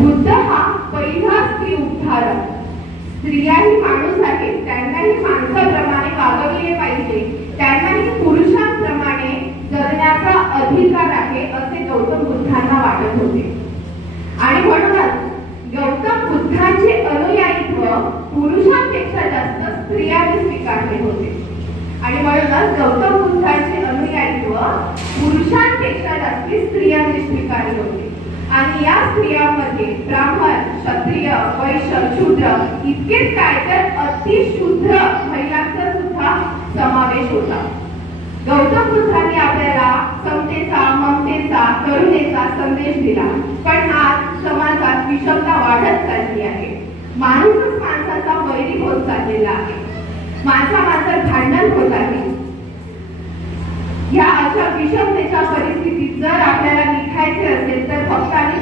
बुद्ध हा पहिला स्त्री उद्धारक. स्त्रियाही माणूस आहेत, त्यांनाही माणसाप्रमाणे वागवले पाहिजे, त्यांनाही पुरुषांप्रमाणे जगण्याचा अधिकार आहे असे गौतम बुद्धांना वाटत होते. आणि म्हणूनच गौतम बुद्धांचे अनुयायीत्व पुरुषांपेक्षा जास्त स्त्रियांनी स्वीकारले होते. आणि म्हणूनच गौतम बुद्धांचे अनुयायीत्व पुरुषांपेक्षा जास्त स्त्रियांनी स्वीकारले होते. आणि या स्त्रियांमध्ये ब्राह्मण, क्षत्रिय, वैश्य, शूद्र इतकेच काय तर अतिशूद्र महिलांचा सुद्धा समावेश होता. गौतम बुद्धांनी आपल्याला समतेचा, ममतेचा, करुणेचा संदेश दिला. पण आज समाजात विषमता वाढत चालली आहे. माणूसच माणसाचा वैरी होत चाललेला आहे. माणसात भांडण होत आहे. या अशा विषमतेच्या परिस्थितीत जर आपल्याला निघायचे असेल तर फक्त